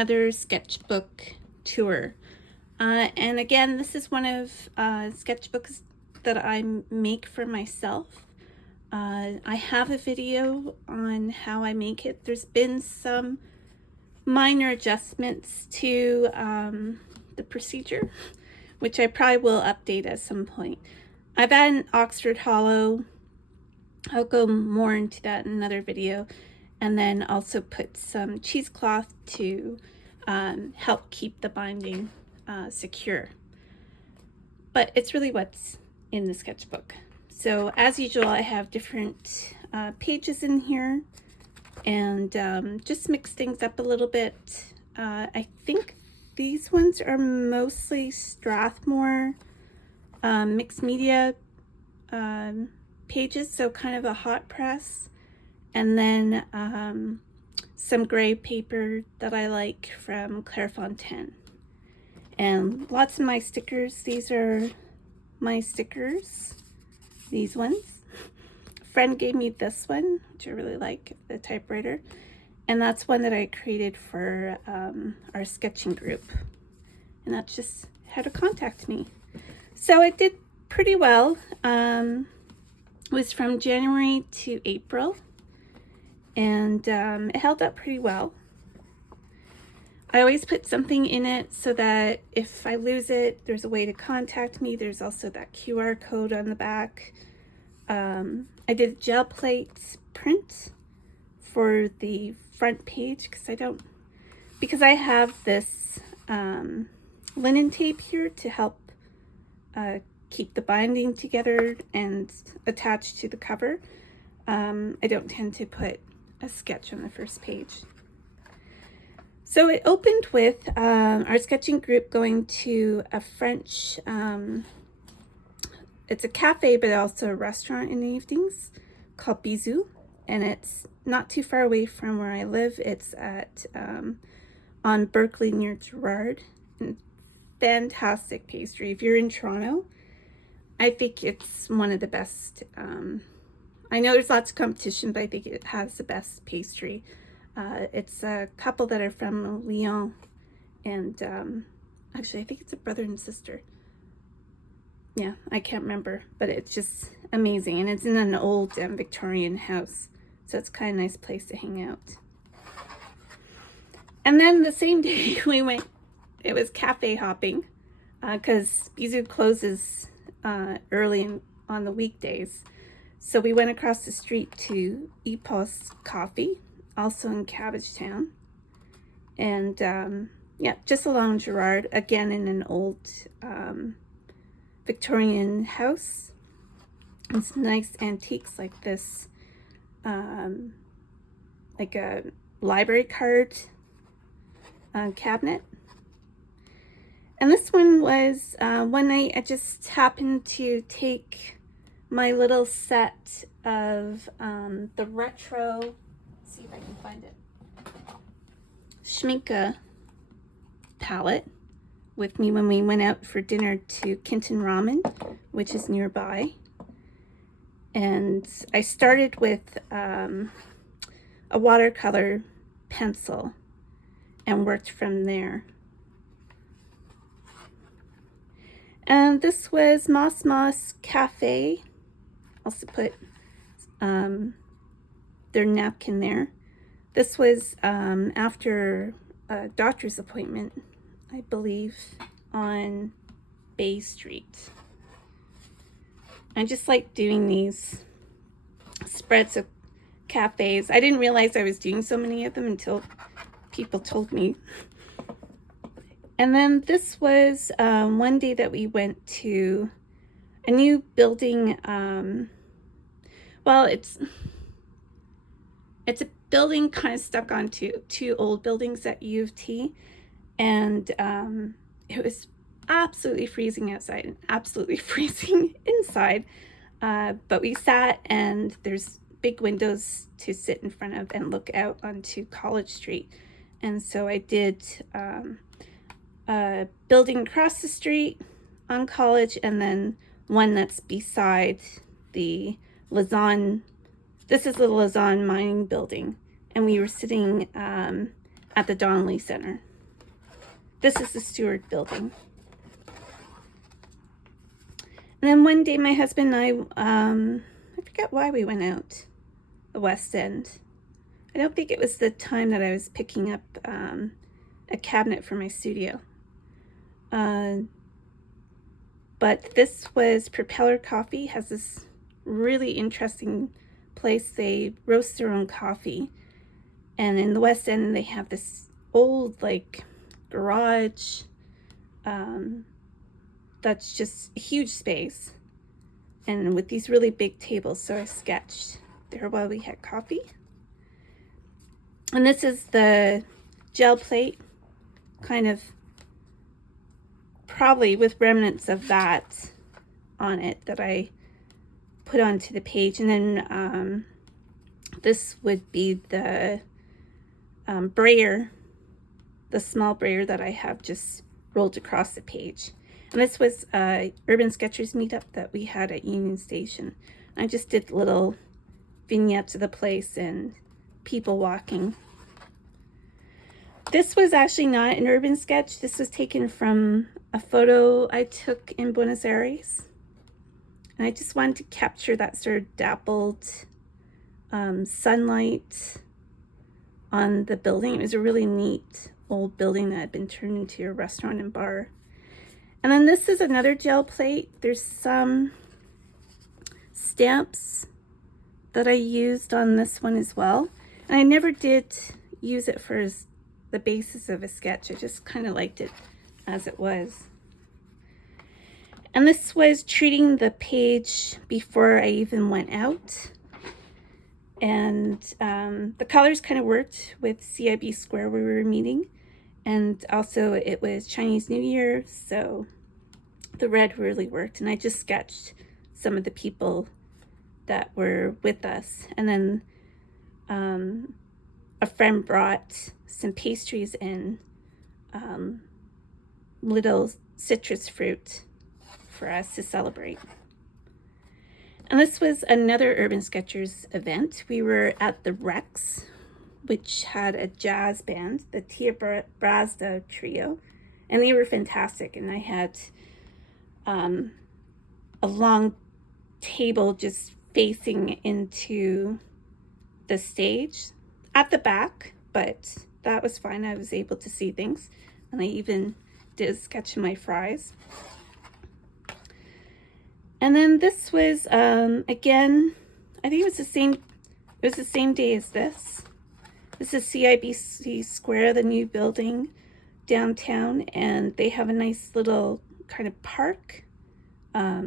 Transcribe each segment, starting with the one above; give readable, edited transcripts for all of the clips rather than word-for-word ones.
another sketchbook tour. And again, this is one of sketchbooks that I make for myself. I have a video on how I make it. There's been some minor adjustments to the procedure, which I probably will update at some point. I've added an Oxford hollow. I'll go more into that in another video. And then also put some cheesecloth to help keep the binding secure. But it's really what's in the sketchbook. So as usual, I have different pages in here, and just mix things up a little bit. I think these ones are mostly Strathmore mixed media pages, so kind of a hot press. And then some gray paper that I like from Clairefontaine. And lots of my stickers. These are my stickers. These ones. A friend gave me this one, which I really like, the typewriter. And that's one that I created for our sketching group. And that's just how to contact me. So it did pretty well. It was from January to April. And it held up pretty well. I always put something in it so that if I lose it, there's a way to contact me. There's also that QR code on the back. I did gel plate print for the front page because I have this linen tape here to help keep the binding together and attach to the cover. I don't tend to put a sketch on the first page. So it opened with our sketching group going to a French, it's a cafe but also a restaurant in the evenings called Bisou, and it's not too far away from where I live. It's at on Berkeley near Gerrard. And fantastic pastry. If you're in Toronto, I think it's one of the best. I know there's lots of competition, but I think it has the best pastry. It's a couple that are from Lyon, and actually I think it's a brother and sister. Yeah, I can't remember, but it's just amazing. And it's in an old Victorian house, so it's kind of a nice place to hang out. And then the same day we went, it was cafe hopping, because Bisou closes early on the weekdays. So we went across the street to Epos Coffee, also in Cabbagetown. And yeah, just along Gerrard, again in an old Victorian house. And some nice antiques like this, like a library card cabinet. And this one was, one night I just happened to take my little set of the retro, let's see if I can find it, Schminke palette with me when we went out for dinner to Kinton Ramen, which is nearby. And I started with a watercolor pencil and worked from there. And this was Moss Cafe. Also put their napkin there. This was after a doctor's appointment, I believe, on Bay Street. I just like doing these spreads of cafes. I didn't realize I was doing so many of them until people told me. And then this was one day that we went to a new building. Well, it's a building kind of stuck onto two old buildings at U of T, and it was absolutely freezing outside and absolutely freezing inside. But we sat, and there's big windows to sit in front of and look out onto College Street, and so I did a building across the street on College, and then one that's beside the Lausanne. This is the Lausanne mining building, and we were sitting at the Donnelly Center. This is the Stewart building. And then one day my husband and I forget why we went out the West End. I don't think it was the time that I was picking up a cabinet for my studio. But this was Propeller Coffee, has this really interesting place. They roast their own coffee. And in the West End, they have this old, like, garage that's just a huge space. And with these really big tables, so I sketched there while we had coffee. And this is the gel plate, kind of probably with remnants of that on it that I put onto the page. And then this would be the brayer, the small brayer that I have just rolled across the page. And this was Urban Sketchers meetup that we had at Union Station. I just did little vignettes of the place and people walking. This was actually not an urban sketch. This was taken from a photo I took in Buenos Aires. And I just wanted to capture that sort of dappled sunlight on the building. It was a really neat old building that had been turned into a restaurant and bar. And then this is another gel plate. There's some stamps that I used on this one as well. And I never did use it for the basis of a sketch. I just kind of liked it as it was. And this was treating the page before I even went out. And the colors kind of worked with CIB Square where we were meeting. And also it was Chinese New Year, so the red really worked. And I just sketched some of the people that were with us. And then a friend brought some pastries and little citrus fruit for us to celebrate. And this was another Urban Sketchers event. We were at the Rex, which had a jazz band, the Tia Brazda Trio, and they were fantastic. And I had a long table just facing into the stage at the back, but that was fine. I was able to see things, and I even did a sketch of my fries. And then this was again, I think it was the same day as this. This is CIBC Square, the new building downtown, and they have a nice little kind of park. I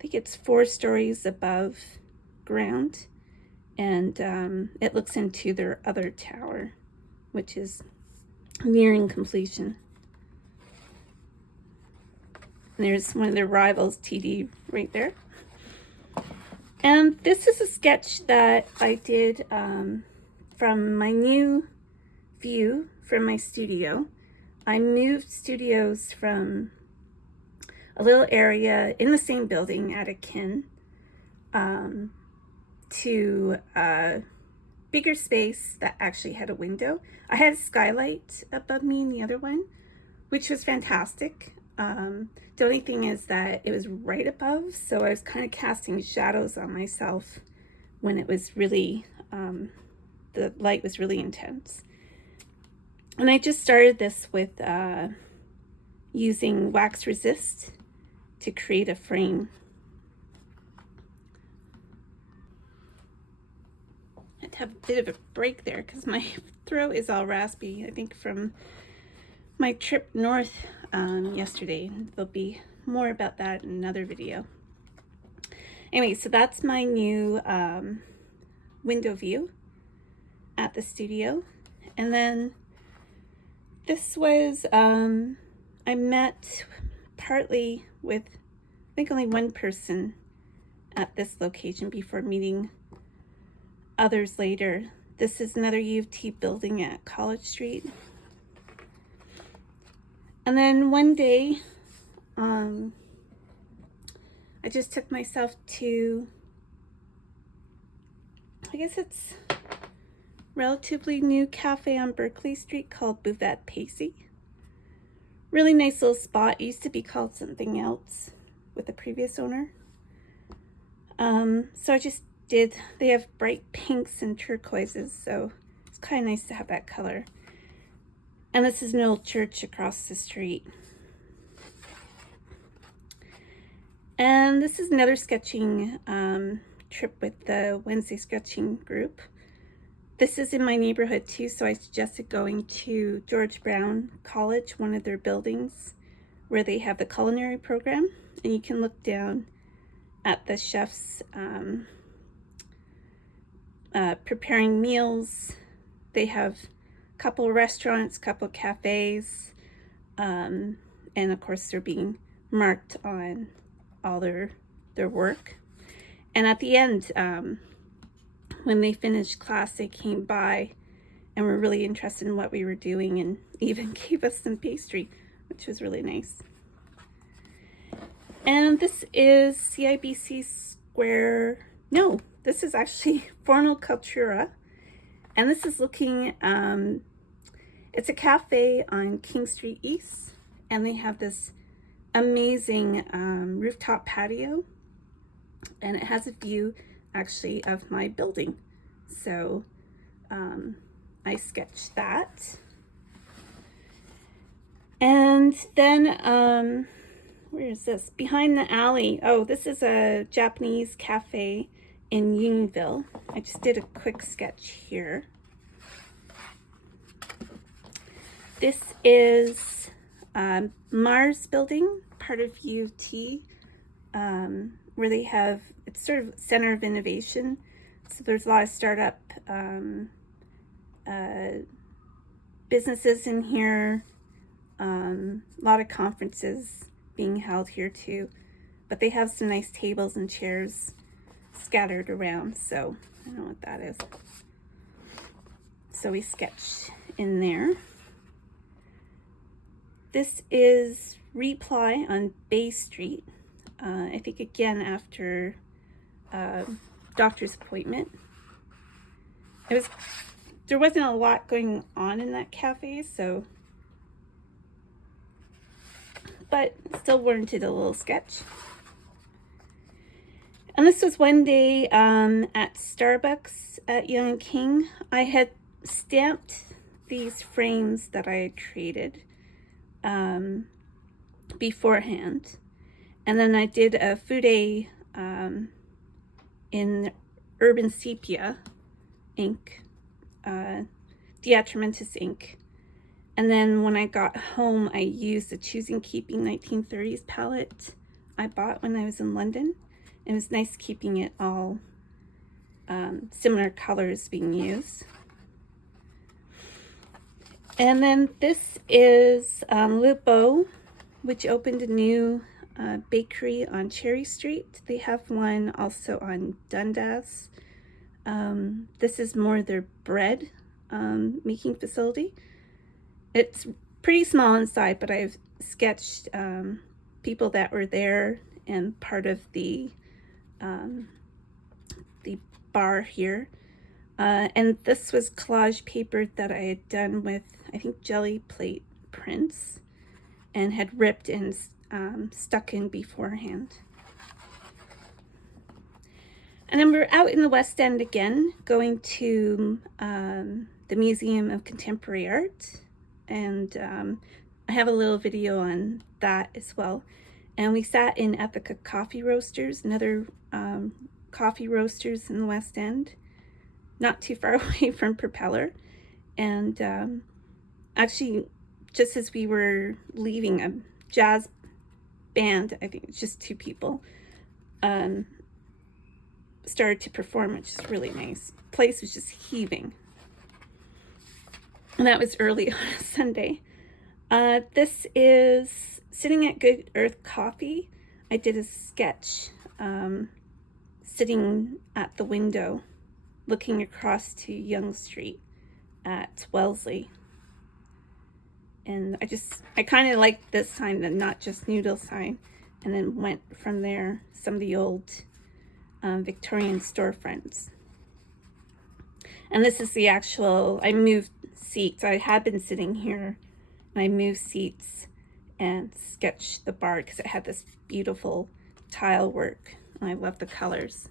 think it's 4 stories above ground, and it looks into their other tower, which is nearing completion. And there's one of their rivals, TD, right there. And this is a sketch that I did from my new view from my studio. I moved studios from a little area in the same building at Akin to a bigger space that actually had a window. I had a skylight above me in the other one, which was fantastic. The only thing is that it was right above, so I was kind of casting shadows on myself when it was really, the light was really intense. And I just started this with using wax resist to create a frame. I had to have a bit of a break there because my throat is all raspy, I think from my trip north yesterday. There'll be more about that in another video. Anyway, so that's my new window view at the studio. And then this was, I met partly with, I think only one person at this location before meeting others later. This is another U of T building at College Street. And then one day, I just took myself to, I guess it's relatively new cafe on Berkeley Street called Buvette Pacey. Really nice little spot. It used to be called something else with the previous owner. So I just did, they have bright pinks and turquoises, so it's kind of nice to have that color. And this is an old church across the street. And this is another sketching trip with the Wednesday sketching group. This is in my neighborhood too, so I suggested going to George Brown College, one of their buildings, where they have the culinary program, and you can look down at the chefs preparing meals. They have a couple of restaurants, a couple of cafes, and of course they're being marked on all their work. And at the end, when they finished class, they came by and were really interested in what we were doing and even gave us some pastry, which was really nice. And this is CIBC Square. No, this is actually Forno Cultura. And this is looking, it's a cafe on King Street East. And they have this amazing rooftop patio. And it has a view actually of my building. So I sketched that. And then, where is this? Behind the alley. Oh, this is a Japanese cafe in Unionville. I just did a quick sketch here. This is Mars building, part of U of T, where they have, it's sort of center of innovation. So there's a lot of startup businesses in here, a lot of conferences being held here too. But they have some nice tables and chairs scattered around, so I don't know what that is. So we sketch in there. This is Reply on Bay Street. I think again after doctor's appointment. There wasn't a lot going on in that cafe, so, but still warranted a little sketch. And this was one day at Starbucks at Young and King. I had stamped these frames that I had created beforehand. And then I did a fude in Urban Sepia ink, Diatramentus ink. And then when I got home, I used the Choosing Keeping 1930s palette I bought when I was in London. It was nice keeping it all similar colors being used. And then this is Le Beau, which opened a new bakery on Cherry Street. They have one also on Dundas. This is more their bread making facility. It's pretty small inside, but I've sketched people that were there and part of the bar here. And this was collage paper that I had done with, I think, jelly plate prints and had ripped and stuck in beforehand. And then we're out in the West End again, going to the Museum of Contemporary Art. And I have a little video on that as well. And we sat in Ethica Coffee Roasters, another coffee roasters in the West End, not too far away from Propeller. And actually, just as we were leaving, a jazz band, I think it's just two people, started to perform, which is really nice. The place was just heaving. And that was early on a Sunday. This is sitting at Good Earth Coffee. I did a sketch sitting at the window looking across to Yonge Street at Wellesley. And I kind of liked this sign, the Not Just Noodle sign, and then went from there, some of the old Victorian storefronts. And this is the actual, I moved seats. I had been sitting here, and I moved seats and sketch the bar because it had this beautiful tile work. And I love the colors.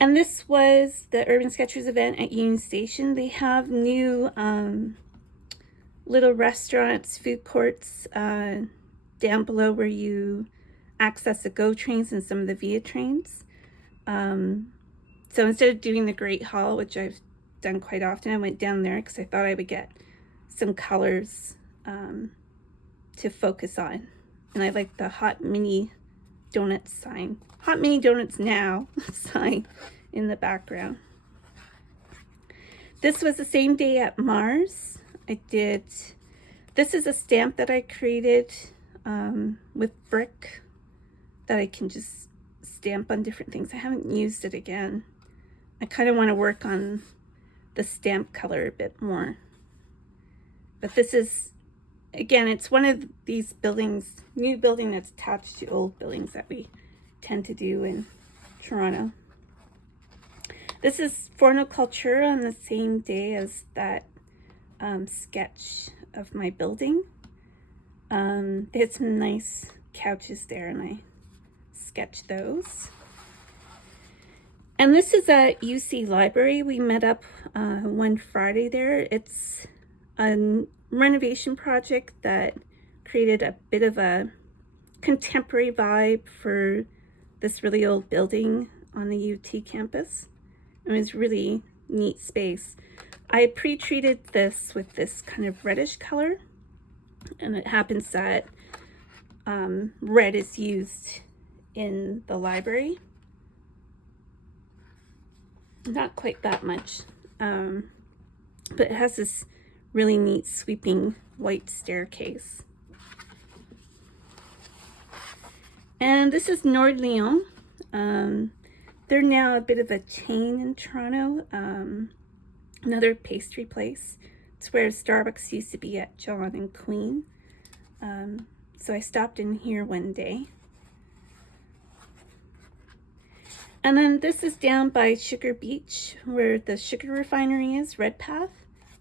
And this was the Urban Sketchers event at Union Station. They have new little restaurants, food courts down below where you access the GO trains and some of the VIA trains. So instead of doing the Great Hall, which I've done quite often, I went down there because I thought I would get some colors to focus on. And I like the Hot Mini Donuts sign. Hot Mini Donuts Now sign in the background. This was the same day at Mars. This is a stamp that I created with brick that I can just stamp on different things. I haven't used it again. I kind of want to work on the stamp color a bit more. But this is, again, it's one of these buildings, new building that's attached to old buildings that we tend to do in Toronto. This is Forno Cultura on the same day as that sketch of my building. They had some nice couches there and I sketched those. And this is at UC Library. We met up one Friday there. It's a renovation project that created a bit of a contemporary vibe for this really old building on the UT campus. It was really neat space. I pre-treated this with this kind of reddish color, and it happens that red is used in the library. Not quite that much, but it has this really neat sweeping white staircase. And this is Nord Leon. They're now a bit of a chain in Toronto, another pastry place. It's where Starbucks used to be at John and Queen. So I stopped in here one day. And then this is down by Sugar Beach where the sugar refinery is, Redpath.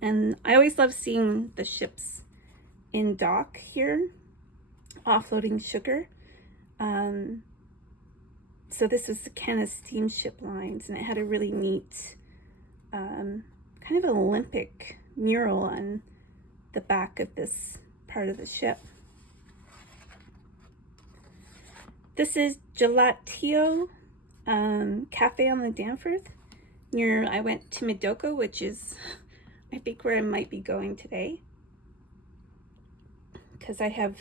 And I always love seeing the ships in dock here, offloading sugar. So this is the Canada Steamship Lines, and it had a really neat kind of Olympic mural on the back of this part of the ship. This is Gelatio Cafe on the Danforth. I went to Medoko, which is I think where I might be going today, because I have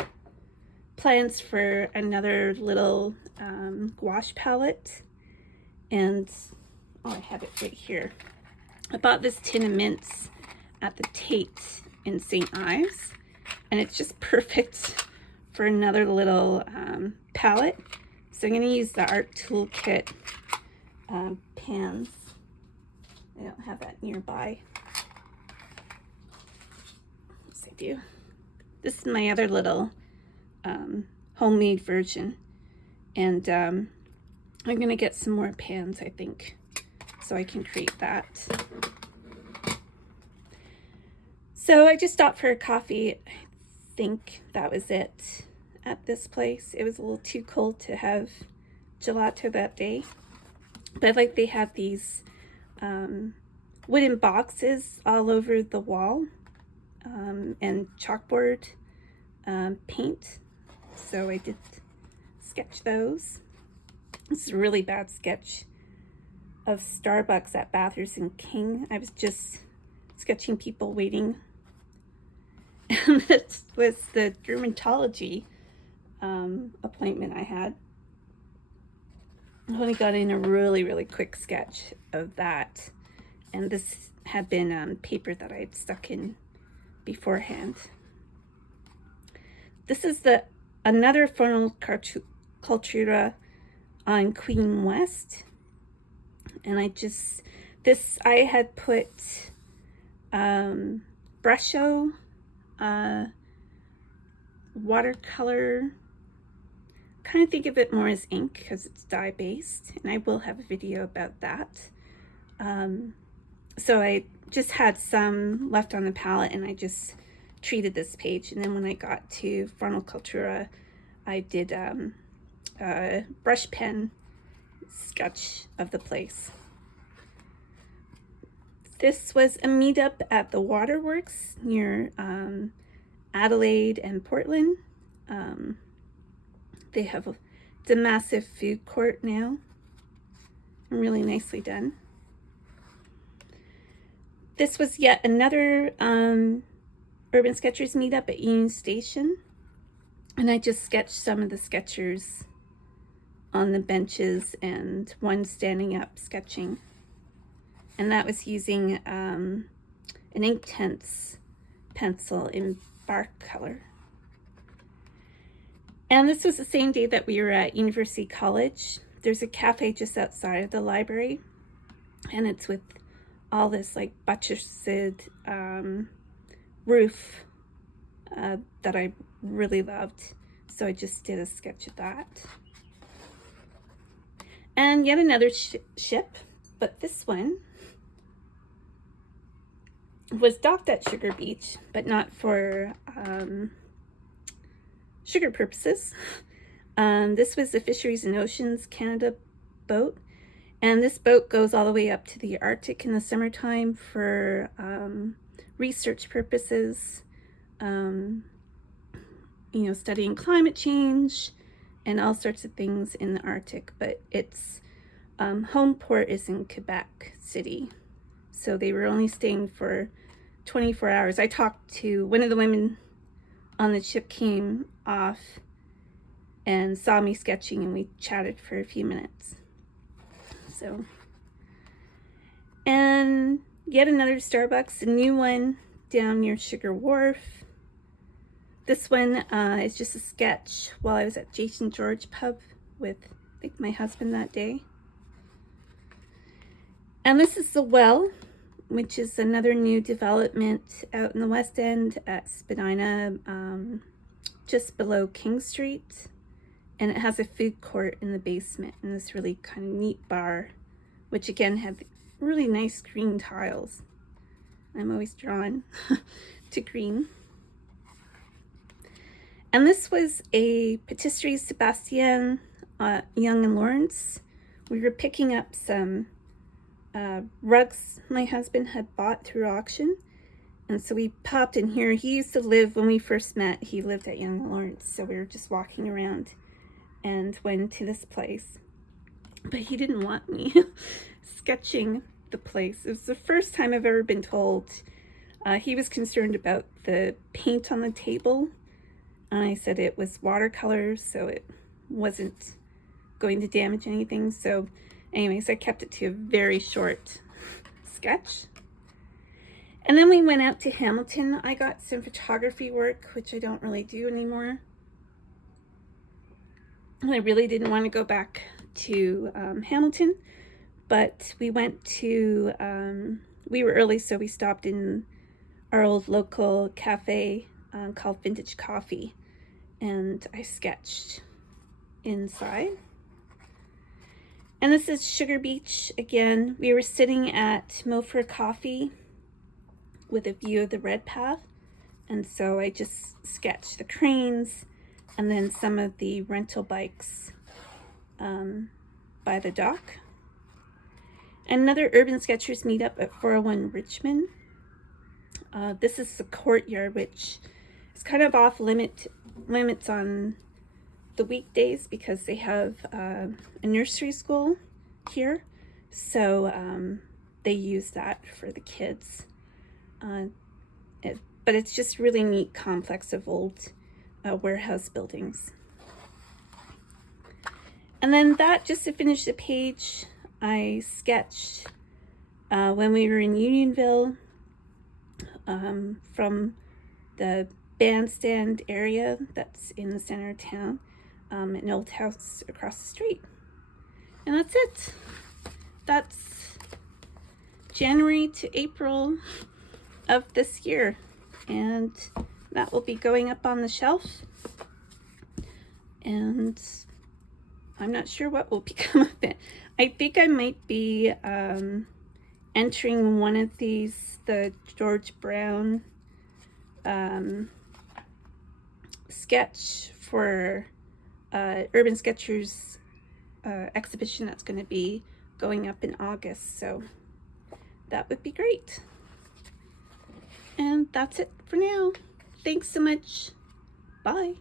plans for another little gouache palette. And oh, I have it right here. I bought this tin of mints at the Tate in St. Ives, and it's just perfect for another little palette. So I'm going to use the Art Toolkit pans. I don't have that nearby. Yes, I do. This is my other little homemade version. And I'm going to get some more pans, I think, so I can create that. So I just stopped for a coffee. I think that was it at this place. It was a little too cold to have gelato that day. But like they had these wooden boxes all over the wall and chalkboard paint. So I did sketch those. This is a really bad sketch of Starbucks at Bathurst and King. I was just sketching people waiting. And this was the dermatology appointment I had. I only got in a really, really quick sketch of that. And this had been paper that I had stuck in beforehand. This is another Forno Cultura on Queen West. And I had put Brusho watercolor. Kind of think of it more as ink because it's dye based, and I will have a video about that. So I just had some left on the palette, and I just treated this page. And then when I got to Formal Cultura, I did a brush pen sketch of the place. This was a meetup at the Waterworks near Adelaide and Portland. They have it's a massive food court now, and really nicely done. This was yet another Urban Sketchers meetup at Union Station, and I just sketched some of the sketchers on the benches and one standing up sketching. And that was using an Inktense pencil in bark color. And this was the same day that we were at University College. There's a cafe just outside of the library, and it's with all this like buttressed roof that I really loved. So I just did a sketch of that. And yet another ship, but this one was docked at Sugar Beach, but not for sugar purposes. This was the Fisheries and Oceans Canada boat, and this boat goes all the way up to the Arctic in the summertime for research purposes, studying climate change and all sorts of things in the Arctic. But its home port is in Quebec City, so they were only staying for 24 hours. I talked to one of the women on the ship, came off and saw me sketching, and we chatted for a few minutes. So, and yet another Starbucks, a new one down near Sugar Wharf. This one is just a sketch while I was at Jason George pub with, I think, my husband that day. And this is the Well, which is another new development out in the West End at Spadina, just below King Street. And it has a food court in the basement and this really kind of neat bar, which again had really nice green tiles. I'm always drawn to green. And this was a Patisserie Sebastien, Young and Lawrence. We were picking up some rugs my husband had bought through auction, and so we popped in here. He used to live, when we first met, he lived at Young and Lawrence, so we were just walking around and went to this place, but he didn't want me sketching the place. It was the first time I've ever been told. He was concerned about the paint on the table, and I said it was watercolor, so it wasn't going to damage anything. So anyways, I kept it to a very short sketch. And then we went out to Hamilton. I got some photography work, which I don't really do anymore. And I really didn't want to go back to Hamilton, but we went to, we were early, so we stopped in our old local cafe called Vintage Coffee, and I sketched inside. And this is Sugar Beach again. We were sitting at Milford Coffee with a view of the Red Path, and so I just sketched the cranes and then some of the rental bikes by the dock. Another Urban Sketchers meetup at 401 Richmond. This is the courtyard, which is kind of off limits on the weekdays because they have a nursery school here, so they use that for the kids. But it's just really neat complex of old warehouse buildings. And then that, just to finish the page, I sketched when we were in Unionville, from the bandstand area that's in the center of town, an old house across the street. And that's it. That's January to April of this year, and that will be going up on the shelf, and I'm not sure what will become of it. I think I might be entering one of these, the George Brown sketch for Urban Sketchers exhibition that's going to be going up in August, so that would be great. And that's it for now. Thanks so much. Bye.